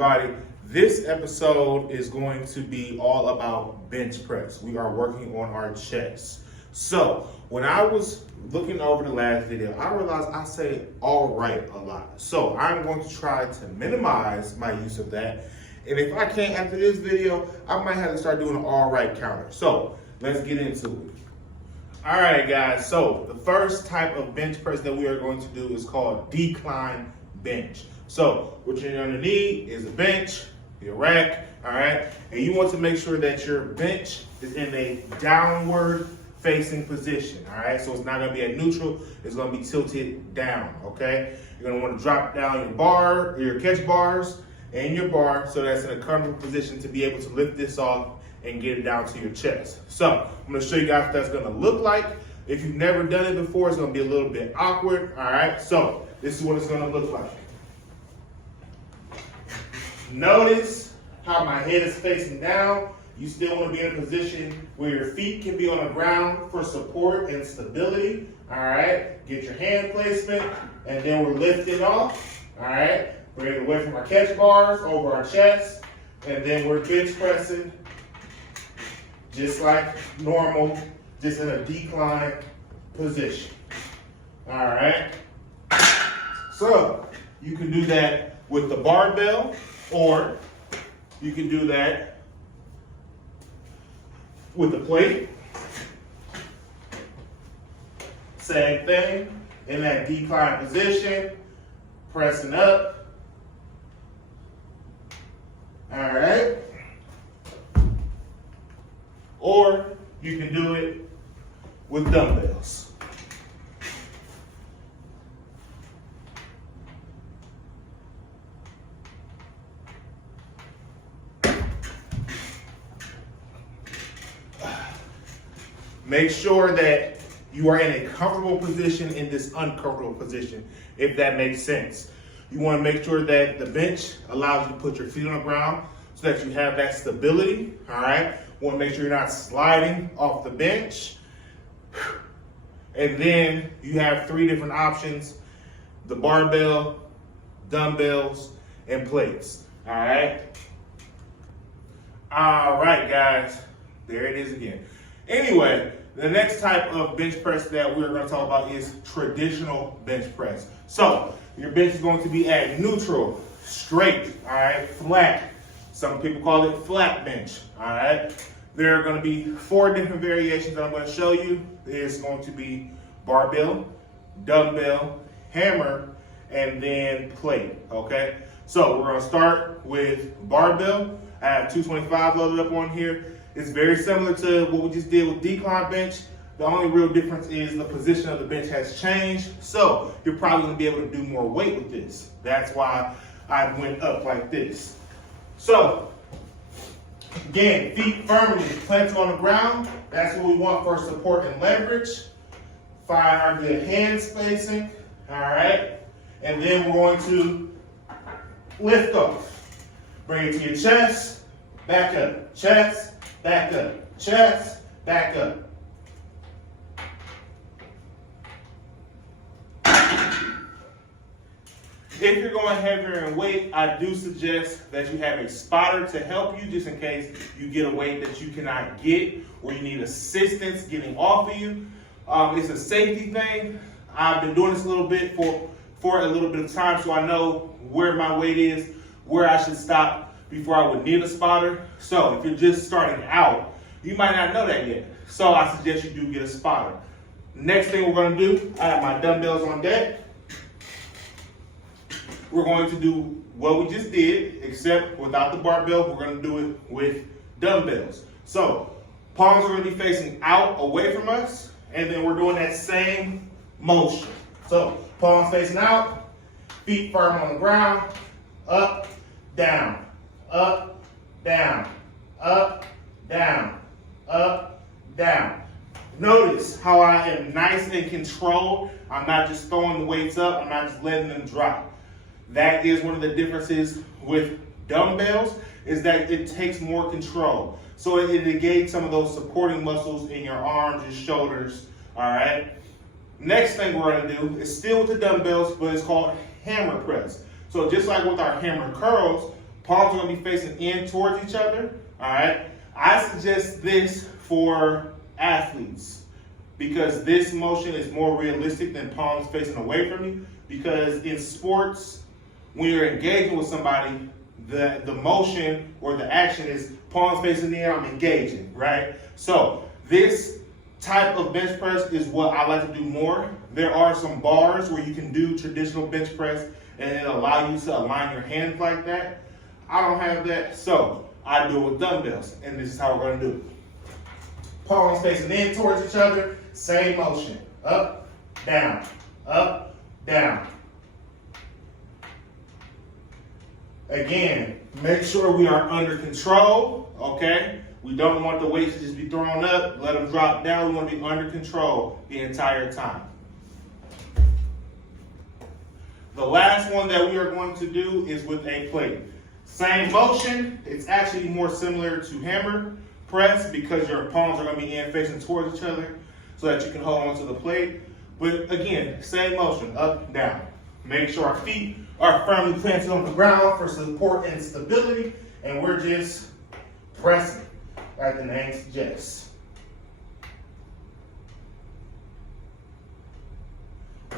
everybody. This episode is going to be all about bench press. We are working on our chest. So when I was looking over the last video, I realized I say all right a lot. So I'm going to try to minimize my use of that. And if I can't after this video, I might have to start doing an all right counter. So let's get into it. All right, guys. So the first type of bench press that we are going to do is called decline bench. So what you're going to need is a bench, your rack, all right? And you want to make sure that your bench is in a downward facing position, all right? So it's not going to be at neutral, it's going to be tilted down, okay? You're going to want to drop down your bar, your catch bars and your bar so that's in a comfortable position to be able to lift this off and get it down to your chest. So I'm going to show you guys what that's going to look like. If you've never done it before, it's going to be a little bit awkward, all right? So this is what it's going to look like. Notice how my head is facing down. You still want to be in a position where your feet can be on the ground for support and stability. All right, get your hand placement, and then we're lifting off. All right, bring it away from our catch bars over our chest, and then we're bench pressing just like normal, just in a decline position. All right, so you can do that with the barbell, or you can do that with the plate. Same thing, in that decline position, pressing up. All right. Or you can do it with dumbbells. Make sure that you are in a comfortable position in this uncomfortable position, if that makes sense. You want to make sure that the bench allows you to put your feet on the ground so that you have that stability, all right? You want to make sure you're not sliding off the bench. And then you have three different options: the barbell, dumbbells, and plates, all right? All right, guys, there it is again. Anyway, the next type of bench press that we're going to talk about is traditional bench press. So your bench is going to be at neutral, straight, all right, flat. Some people call it flat bench, all right. There are going to be 4 different variations that I'm going to show you. It's going to be barbell, dumbbell, hammer, and then plate, okay. So we're going to start with barbell. I have 225 loaded up on here. It's very similar to what we just did with decline bench. The only real difference is the position of the bench has changed. So you're probably gonna be able to do more weight with this. That's why I went up like this. So again, feet firmly planted on the ground. That's what we want for support and leverage. Find our good hand spacing, all right? And then we're going to lift off. Bring it to your chest, back up, chest, back up, chest, back up. If you're going heavier in weight, I do suggest that you have a spotter to help you just in case you get a weight that you cannot get or you need assistance getting off of you. It's a safety thing. I've been doing this a little bit for a little bit of time, so I know where my weight is, where I should stop before I would need a spotter. So if you're just starting out, you might not know that yet. So I suggest you do get a spotter. Next thing we're going to do, I have my dumbbells on deck. We're going to do what we just did, except without the barbell, we're going to do it with dumbbells. So palms are going to be facing out away from us, and then we're doing that same motion. So palms facing out, feet firm on the ground, up, down, up, down, up, down, up, down. Notice how I am nice and controlled. I'm not just throwing the weights up, I'm not just letting them drop. That is one of the differences with dumbbells, is that it takes more control. So it negates some of those supporting muscles in your arms and shoulders, all right? Next thing we're gonna do is still with the dumbbells, but it's called hammer press. So just like with our hammer curls, Palms are gonna be facing in towards each other, all right? I suggest this for athletes because this motion is more realistic than palms facing away from you, because in sports, when you're engaging with somebody, the motion or the action is palms facing in, I'm engaging, right? So this type of bench press is what I like to do more. There are some bars where you can do traditional bench press and it allow you to align your hands like that. I don't have that, so I do it with dumbbells, and this is how we're gonna do it. Palms facing in towards each other, same motion. Up, down, up, down. Again, make sure we are under control, okay? We don't want the weights to just be thrown up, let them drop down. We want to be under control the entire time. The last one that we are going to do is with a plate. Same motion. It's actually more similar to hammer press because your palms are going to be in facing towards each other so that you can hold onto the plate. But again, same motion, up, down. Make sure our feet are firmly planted on the ground for support and stability, and we're just pressing, like the name suggests.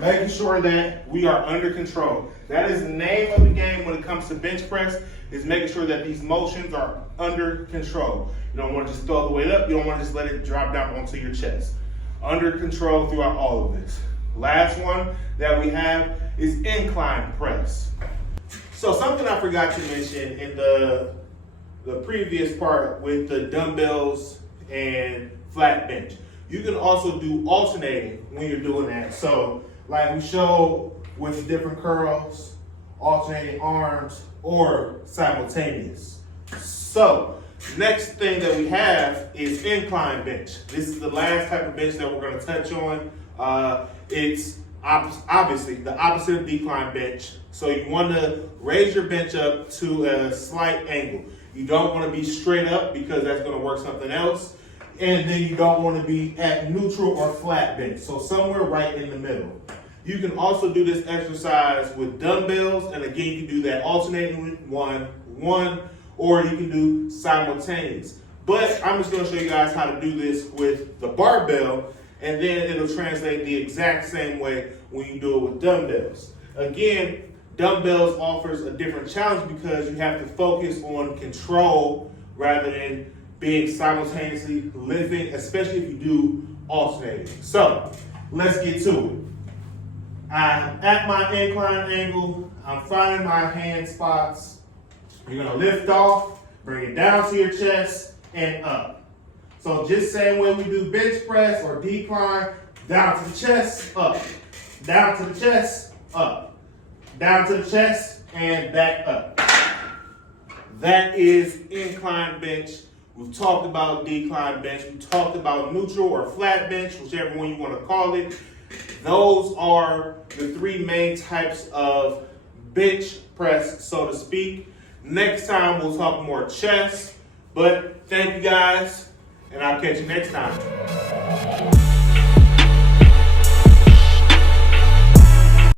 Making sure that we are under control. That is the name of the game when it comes to bench press, is making sure that these motions are under control. You don't want to just throw the weight up. You don't want to just let it drop down onto your chest. Under control throughout all of this. Last one that we have is incline press. So something I forgot to mention in the previous part with the dumbbells and flat bench. You can also do alternating when you're doing that. So like we show with different curls, alternating arms, or simultaneous. So next thing that we have is incline bench. This is the last type of bench that we're going to touch on. It's obviously the opposite of decline bench. So you want to raise your bench up to a slight angle. You don't want to be straight up because that's going to work something else. And then you don't want to be at neutral or flat bench. So somewhere right in the middle. You can also do this exercise with dumbbells. And again, you can do that alternating one, or you can do simultaneous. But I'm just going to show you guys how to do this with the barbell, and then it'll translate the exact same way when you do it with dumbbells. Again, dumbbells offers a different challenge because you have to focus on control rather than being simultaneously lifting, especially if you do alternating. So let's get to it. I'm at my incline angle. I'm finding my hand spots. You're gonna lift off, bring it down to your chest and up. So just same way we do bench press or decline, down to the chest, up. Down to the chest, up. Down to the chest and back up. That is incline bench. We've talked about decline bench. We talked about neutral or flat bench, whichever one you want to call it. Those are the three main types of bench press, so to speak. Next time we'll talk more chest. But thank you guys, and I'll catch you next time.